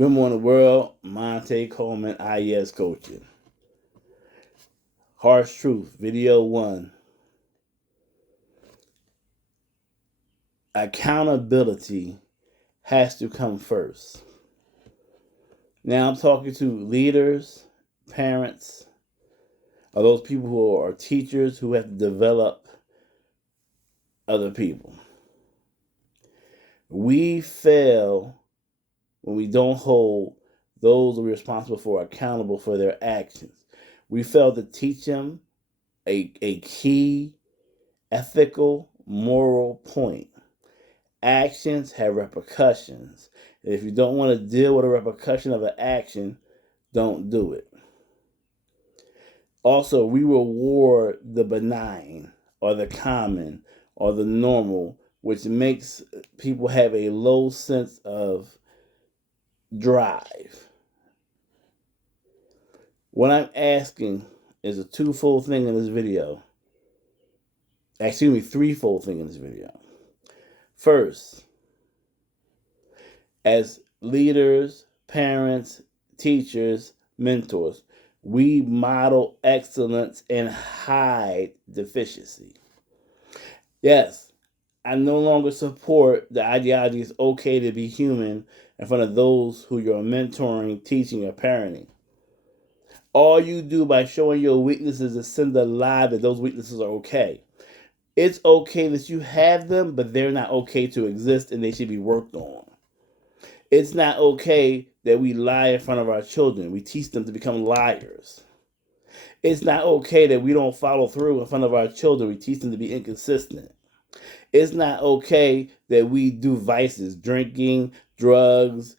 Good morning, world. Monte Coleman, IES Coaching. Harsh Truth, Video 1. Accountability has to come first. Now I'm talking to leaders, parents, or those people who are teachers who have to develop other people. We fail when we don't hold those we're responsible for accountable for their actions. We fail to teach them a key ethical, moral point. Actions have repercussions. And if you don't want to deal with a repercussion of an action, don't do it. Also, we reward the benign or the common or the normal, which makes people have a low sense of drive. What I'm asking is a twofold thing in this video. Excuse me, threefold thing in this video. First, as leaders, parents, teachers, mentors, we model excellence and hide deficiency. Yes, I no longer support the ideology it's okay to be human in front of those who you're mentoring, teaching, or parenting. All you do by showing your weaknesses is send a lie that those weaknesses are okay. It's okay that you have them, but they're not okay to exist and they should be worked on. It's not okay that we lie in front of our children. We teach them to become liars. It's not okay that we don't follow through in front of our children. We teach them to be inconsistent. It's not okay that we do vices, drinking, drugs,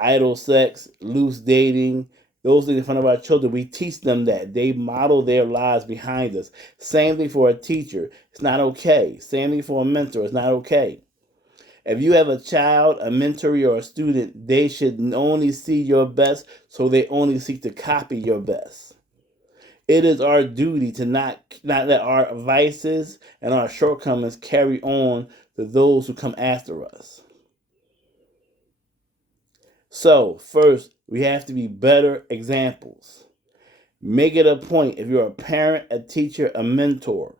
idle sex, loose dating, those things in front of our children. We teach them that. They model their lives behind us. Same thing for a teacher. It's not okay. Same thing for a mentor. It's not okay. If you have a child, a mentoree, or a student, they should only see your best, so they only seek to copy your best. It is our duty to not let our vices and our shortcomings carry on to those who come after us. So, first, we have to be better examples. Make it a point, if you're a parent, a teacher, a mentor,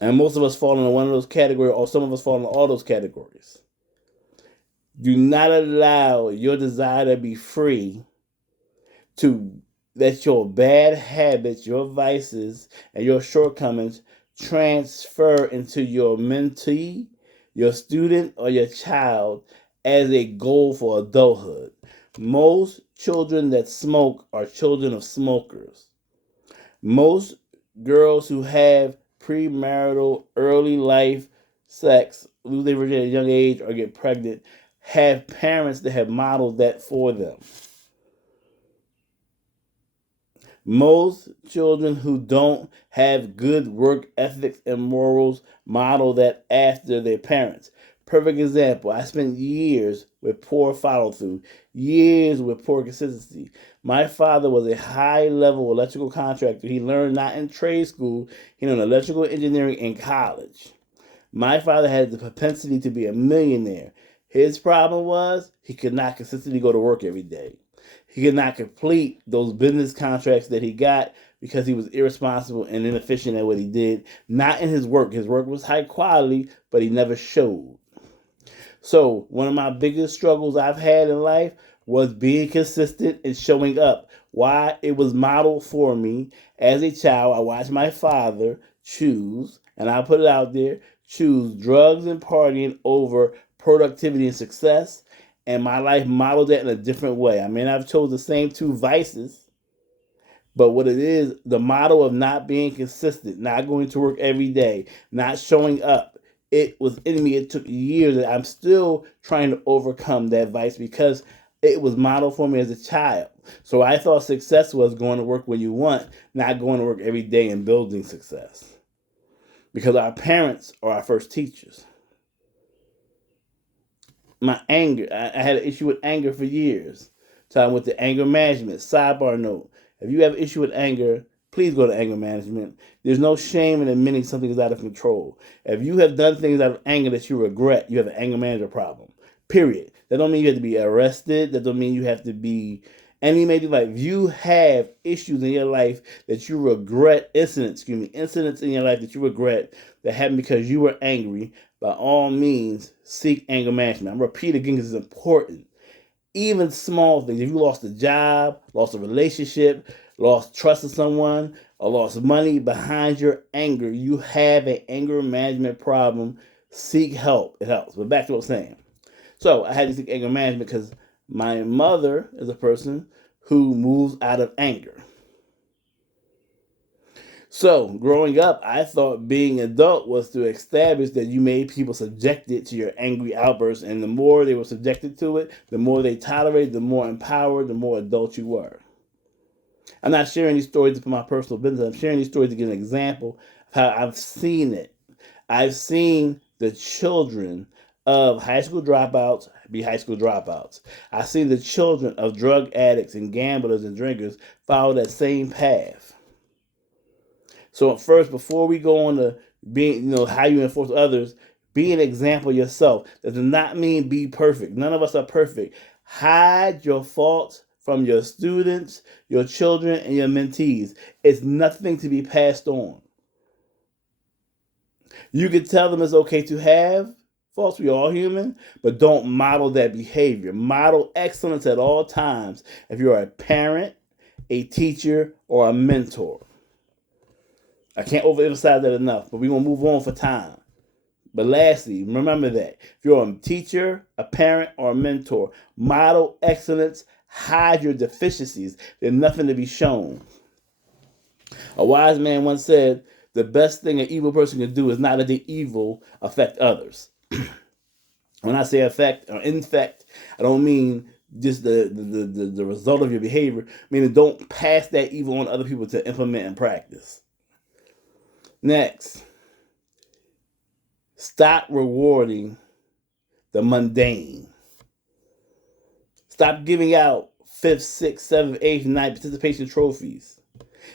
and most of us fall into one of those categories, or some of us fall into all those categories. Do not allow your desire to be free to let your bad habits, your vices, and your shortcomings transfer into your mentee, your student, or your child as a goal for adulthood. Most children that smoke are children of smokers. Most girls who have premarital, early life sex, lose their virginity at a young age, or get pregnant, have parents that have modeled that for them. Most children who don't have good work ethics and morals model that after their parents. Perfect example, I spent years with poor follow-through, years with poor consistency. My father was a high-level electrical contractor. He learned not in trade school, he learned electrical engineering in college. My father had the propensity to be a millionaire. His problem was he could not consistently go to work every day. He could not complete those business contracts that he got because he was irresponsible and inefficient at what he did. Not in his work. His work was high quality, but he never showed. So one of my biggest struggles I've had in life was being consistent and showing up. Why? It was modeled for me as a child. I watched my father choose, and I put it out there, choose drugs and partying over productivity and success. And my life modeled that in a different way. I mean, I've chose the same two vices, but what it is, the model of not being consistent, not going to work every day, not showing up, it was in me. It took years, and I'm still trying to overcome that vice because it was modeled for me as a child. So I thought success was going to work when you want, not going to work every day and building success. Because our parents are our first teachers. My anger, I had an issue with anger for years. So I went to anger management. Sidebar note, if you have an issue with anger, please go to anger management. There's no shame in admitting something is out of control. If you have done things out of anger that you regret, you have an anger management problem. Period. That don't mean you have to be arrested. That don't mean you have to be any major life. If you have issues in your life that you regret, incidents in your life that you regret that happened because you were angry, by all means, seek anger management. I'm repeat again because it's important. Even small things. If you lost a job, lost a relationship, lost trust in someone, or lost money behind your anger, you have an anger management problem. Seek help. It helps. But back to what I'm saying. So I had to seek anger management because my mother is a person who moves out of anger. So growing up, I thought being an adult was to establish that you made people subjected to your angry outbursts, and the more they were subjected to it, the more they tolerated, the more empowered, the more adult you were. I'm not sharing these stories for my personal business. I'm sharing these stories to give an example of how I've seen it. I've seen the children of high school dropouts be high school dropouts. I see the children of drug addicts and gamblers and drinkers follow that same path. So first, before we go on to being, how you enforce others, be an example yourself. That does not mean be perfect. None of us are perfect. Hide your faults from your students, your children, and your mentees. It's nothing to be passed on. You can tell them it's okay to have faults. We're all human, but don't model that behavior. Model excellence at all times if you're a parent, a teacher, or a mentor. I can't overemphasize that enough, but we're going to move on for time. But lastly, remember that if you're a teacher, a parent, or a mentor, model excellence, hide your deficiencies. There's nothing to be shown. A wise man once said, the best thing an evil person can do is not let the evil affect others. When I say affect or infect, I don't mean just the result of your behavior. I mean, don't pass that evil on to other people to implement and practice. Next, stop rewarding the mundane. Stop giving out 5th, 6th, 7th, 8th, 9th participation trophies.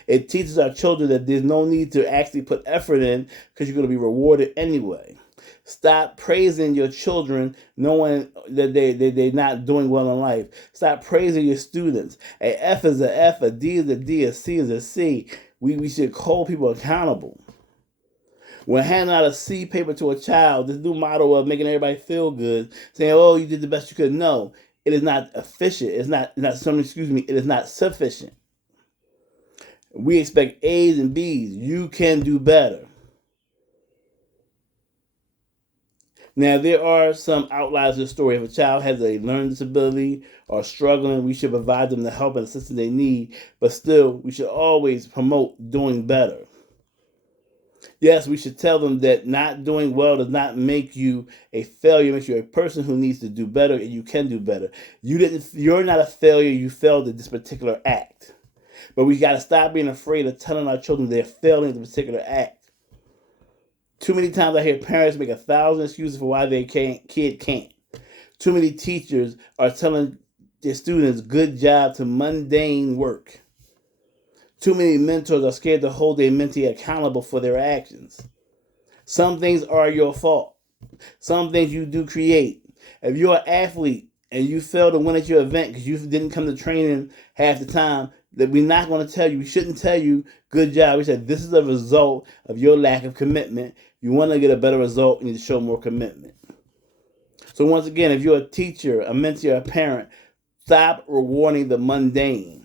It teaches our children that there's no need to actually put effort in because you're going to be rewarded anyway. Stop praising your children knowing that they're not doing well in life. Stop praising your students. A F is a F, a D is a D, a C is a C. We should hold people accountable. When handing out a C paper to a child, this new motto of making everybody feel good, saying, oh, you did the best you could. No, it is not efficient. It is not sufficient. We expect A's and B's. You can do better. Now, there are some outliers of the story. If a child has a learning disability or struggling, we should provide them the help and assistance they need. But still, we should always promote doing better. Yes, we should tell them that not doing well does not make you a failure. It makes you a person who needs to do better, and you can do better. You're not a failure. You failed at this particular act. But we got to stop being afraid of telling our children they're failing at a particular act. Too many times I hear parents make 1,000 excuses for why their kid can't. Too many teachers are telling their students good job to mundane work. Too many mentors are scared to hold their mentee accountable for their actions. Some things are your fault. Some things you do create. If you're an athlete and you fail to win at your event because you didn't come to training half the time, that we're not going to tell you. We shouldn't tell you, good job. We said, this is a result of your lack of commitment. If you want to get a better result, you need to show more commitment. So once again, if you're a teacher, a mentor, a parent, stop rewarding the mundane.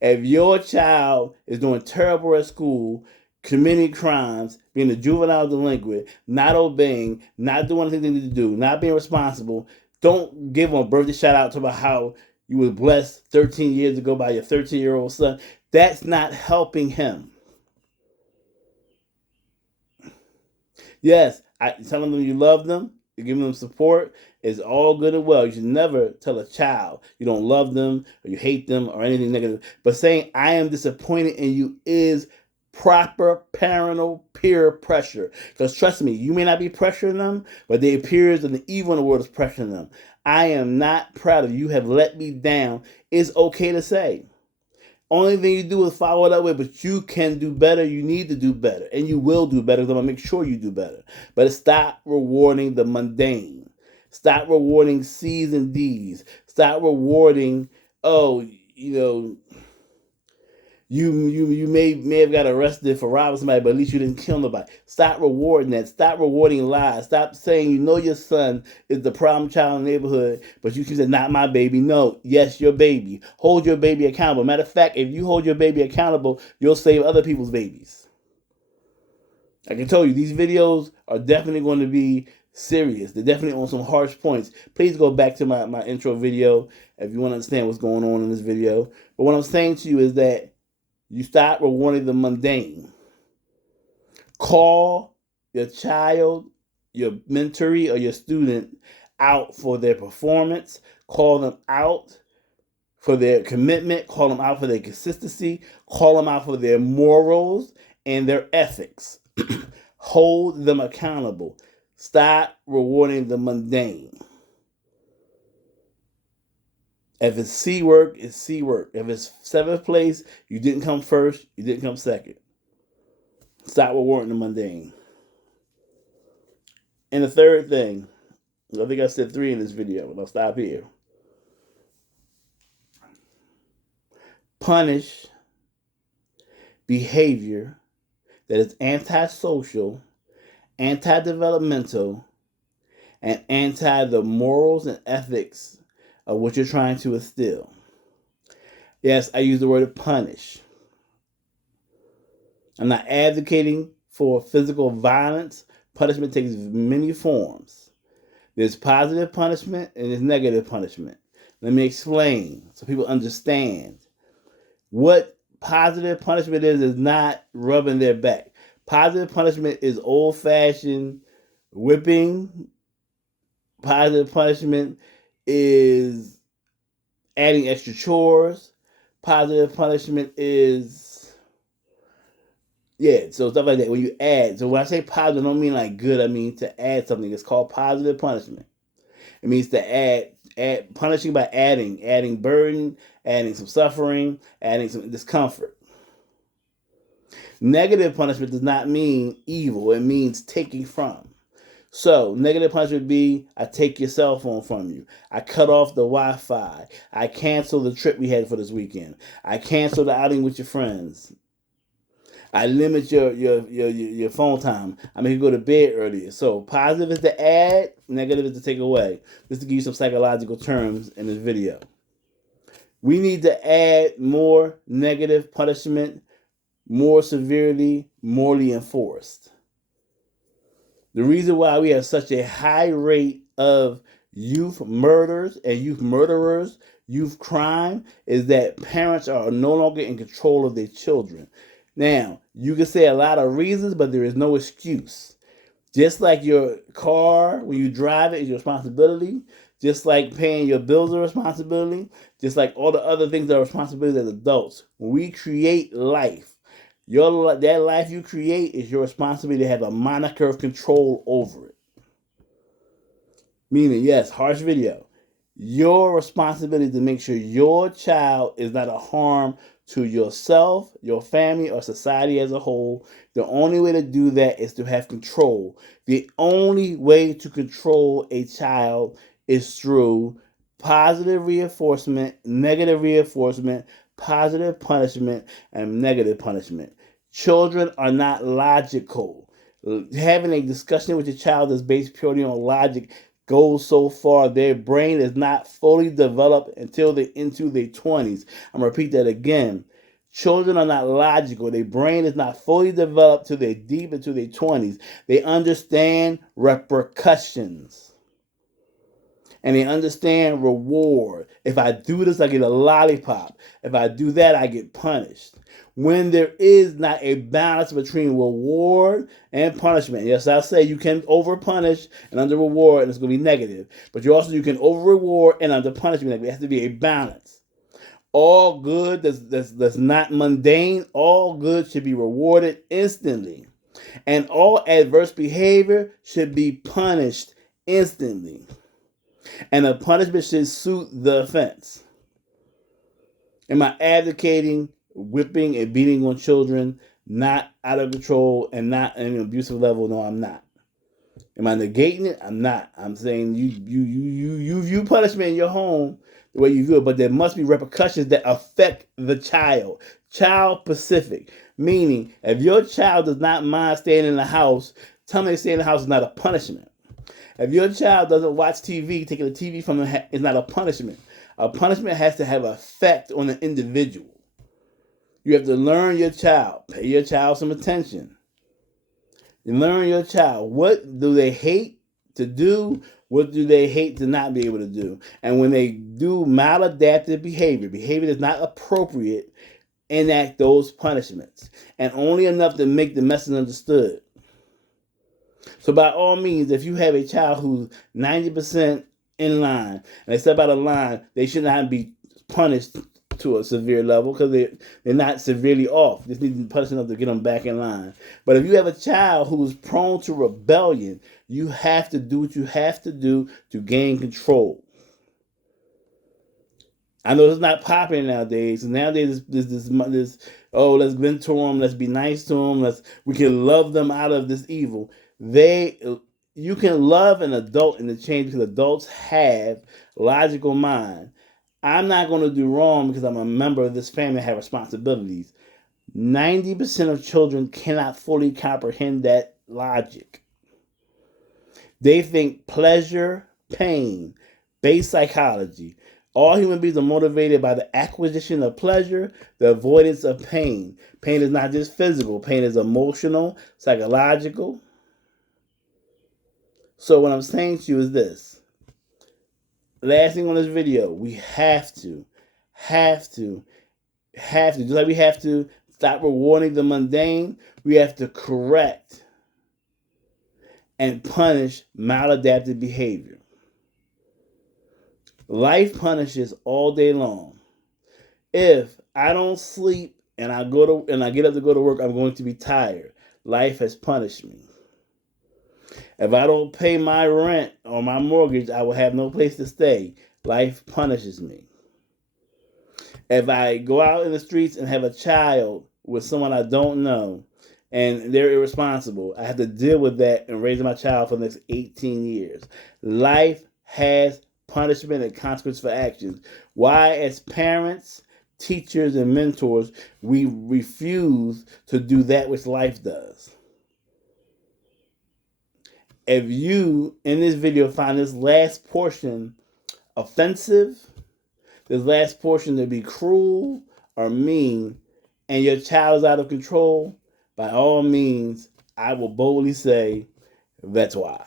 If your child is doing terrible at school, committing crimes, being a juvenile delinquent, not obeying, not doing anything they need to do, not being responsible, don't give them a birthday shout out to about how you were blessed 13 years ago by your 13-year-old son. That's not helping him. Yes, telling them you love them, you're giving them support is all good and well. You should never tell a child you don't love them or you hate them or anything negative. But saying I am disappointed in you is proper parental peer pressure. Because trust me, you may not be pressuring them, but the peers and the evil in the world is pressuring them. I am not proud of you. You have let me down. It's okay to say. Only thing you do is follow it up with, but you can do better. You need to do better. And you will do better because I'm going to make sure you do better. But stop rewarding the mundane. Stop rewarding C's and D's. Stop rewarding, oh, you may have got arrested for robbing somebody, but at least you didn't kill nobody. Stop rewarding that. Stop rewarding lies. Stop saying your son is the problem child in the neighborhood, but you keep saying not my baby. No, yes, your baby. Hold your baby accountable. Matter of fact, if you hold your baby accountable, you'll save other people's babies. I can tell you, these videos are definitely going to be serious. They're definitely on some harsh points. Please go back to my intro video if you want to understand what's going on in this video. But what I'm saying to you is that you stop rewarding the mundane. Call your child, your mentee, or your student out for their performance. Call them out for their commitment. Call them out for their consistency. Call them out for their morals and their ethics. Hold them accountable. Stop rewarding the mundane. If it's C work, it's C work. If it's 7th place, you didn't come first, you didn't come second. Stop rewarding the mundane. And the third thing, I think I said 3 in this video, but I'll stop here. Punish behavior that is antisocial, anti-developmental, and anti the morals and ethics of what you're trying to instill. Yes, I use the word punish. I'm not advocating for physical violence. Punishment takes many forms. There's positive punishment and there's negative punishment. Let me explain so people understand. What positive punishment is not rubbing their back. Positive punishment is old-fashioned whipping. Positive punishment is adding extra chores. Positive punishment is, so stuff like that. When you add, so when I say positive, I don't mean like good. I mean to add something. It's called positive punishment. It means to add punishing by adding burden, adding some suffering, adding some discomfort. Negative punishment does not mean evil. It means taking from. So, negative punishment would be, I take your cell phone from you. I cut off the Wi-Fi. I cancel the trip we had for this weekend. I cancel the outing with your friends. I limit your phone time. I make you go to bed earlier. So, positive is to add, negative is to take away. Just to give you some psychological terms in this video. We need to add more negative punishment, more severely, morally enforced. The reason why we have such a high rate of youth murders and youth murderers, youth crime, is that parents are no longer in control of their children. Now, you can say a lot of reasons, but there is no excuse. Just like your car, when you drive it, is your responsibility. Just like paying your bills is a responsibility. Just like all the other things are responsibilities as adults. When we create life, that life you create is your responsibility to have a moniker of control over it. Meaning, yes, harsh video. Your responsibility to make sure your child is not a harm to yourself, your family, or society as a whole. The only way to do that is to have control. The only way to control a child is through positive reinforcement, negative reinforcement, positive punishment, and negative punishment. Children are not logical. Having a discussion with your child that's based purely on logic goes so far. Their brain is not fully developed until they're into their 20s. I'm going to repeat that again. Children are not logical. Their brain is not fully developed till they're deep into their 20s. They understand repercussions. And they understand reward. If I do this, I get a lollipop. If I do that, I get punished. When there is not a balance between reward and punishment. Yes, I say you can over punish and under reward, and it's going to be negative. But you can over reward and under punishment. There has to be a balance. All good that's not mundane, all good should be rewarded instantly. And all adverse behavior should be punished instantly. And the punishment should suit the offense. Am I advocating whipping and beating on children not out of control and not at an abusive level? No, I'm not. Am I negating it? I'm not. I'm saying you view punishment in your home the way you view it, but there must be repercussions that affect the child. Child specific. Meaning, if your child does not mind staying in the house, telling them to stay in the house is not a punishment. If your child doesn't watch TV, taking the TV from them is not a punishment. A punishment has to have an effect on the individual. You have to learn your child. Pay your child some attention. You learn your child. What do they hate to do? What do they hate to not be able to do? And when they do maladaptive behavior that's not appropriate, enact those punishments. And only enough to make the message understood. So by all means, if you have a child who's 90% in line, and they step out of line, they should not be punished to a severe level because they're not severely off. Just need to punish enough to get them back in line. But if you have a child who's prone to rebellion, you have to do what you have to do to gain control. I know it's not popular nowadays. Nowadays, this oh, let's mentor them, let's be nice to them, we can love them out of this evil. You can love an adult in the change because adults have logical mind. I'm not going to do wrong because I'm a member of this family and have responsibilities. 90% of children cannot fully comprehend that logic. They think pleasure, pain, base psychology. All human beings are motivated by the acquisition of pleasure, the avoidance of pain. Pain is not just physical. Pain is emotional, psychological. So what I'm saying to you is this. Last thing on this video, we have to, just like we have to stop rewarding the mundane, we have to correct and punish maladaptive behavior. Life punishes all day long. If I don't sleep and I get up to go to work, I'm going to be tired. Life has punished me. If I don't pay my rent or my mortgage, I will have no place to stay. Life punishes me. If I go out in the streets and have a child with someone I don't know and they're irresponsible, I have to deal with that and raise my child for the next 18 years. Life has punishment and consequence for actions. Why, as parents, teachers, and mentors, we refuse to do that which life does? If you, in this video, find this last portion offensive, this last portion to be cruel or mean, and your child is out of control, by all means, I will boldly say, that's why.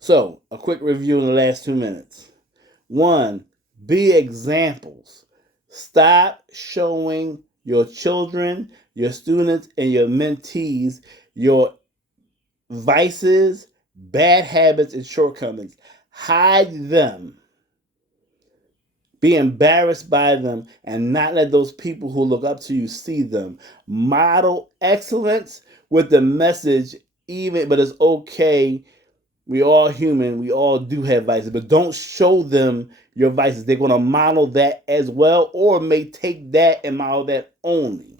So, a quick review in the last 2 minutes. 1, be examples. Stop showing your children, your students, and your mentees your vices, bad habits, and shortcomings. Hide them. Be embarrassed by them and not let those people who look up to you see them. Model excellence with the message, but it's okay. We all human. We all do have vices, but don't show them your vices. They're going to model that as well, or may take that and model that only.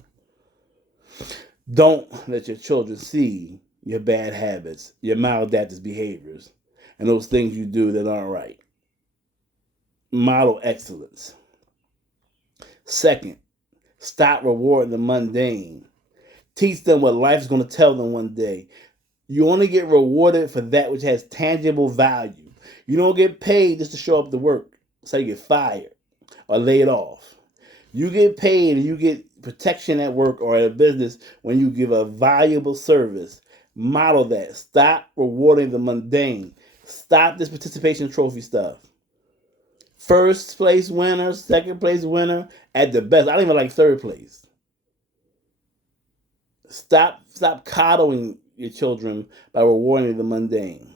Don't let your children see your bad habits, your maladaptive behaviors, and those things you do that aren't right. Model excellence. 2, stop rewarding the mundane. Teach them what life's going to tell them one day. You only get rewarded for that which has tangible value. You don't get paid just to show up to work. That's how you get fired or laid off. You get paid and you get protection at work or at a business when you give a valuable service. Model that. Stop rewarding the mundane. Stop this participation trophy stuff. First place winner, second place winner, at the best. I don't even like third place. Stop coddling your children by rewarding the mundane.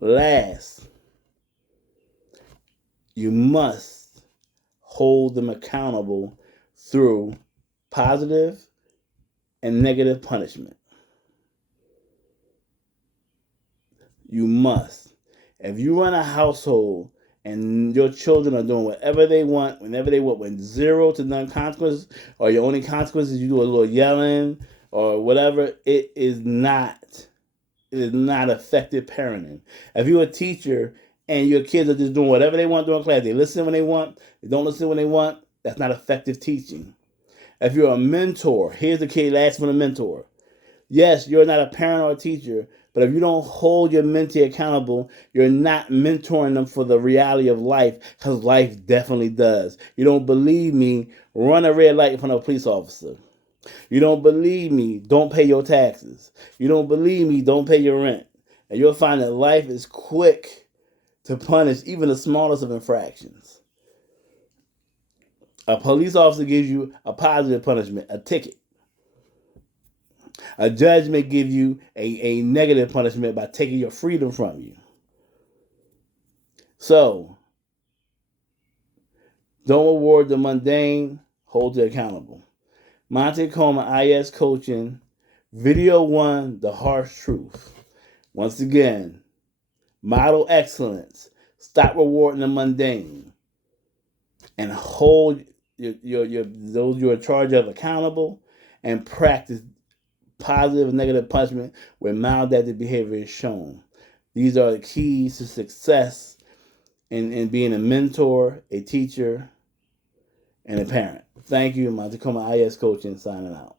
Last, you must hold them accountable through positive and negative punishment. You must. If you run a household and your children are doing whatever they want, whenever they want, with 0 to none consequences, or your only consequences, you do a little yelling, or whatever, it is not effective parenting. If you're a teacher and your kids are just doing whatever they want during class, they listen when they want, they don't listen when they want, that's not effective teaching. If you're a mentor, here's the kid asking for a mentor. Yes, you're not a parent or a teacher, but if you don't hold your mentee accountable, you're not mentoring them for the reality of life, because life definitely does. You don't believe me? Run a red light in front of a police officer. You don't believe me? Don't pay your taxes. You don't believe me? Don't pay your rent. And you'll find that life is quick to punish even the smallest of infractions. A police officer gives you a positive punishment, a ticket. A judge may give you a negative punishment by taking your freedom from you. So, don't award the mundane, hold it accountable. Monte Coma IS Coaching, Video 1, The Harsh Truth. Once again, model excellence. Stop rewarding the mundane. And hold those you're in charge of accountable, and practice positive and negative punishment where maladaptive behavior is shown. These are the keys to success in being a mentor, a teacher, and a parent. Thank you. My Tacoma IS Coaching signing out.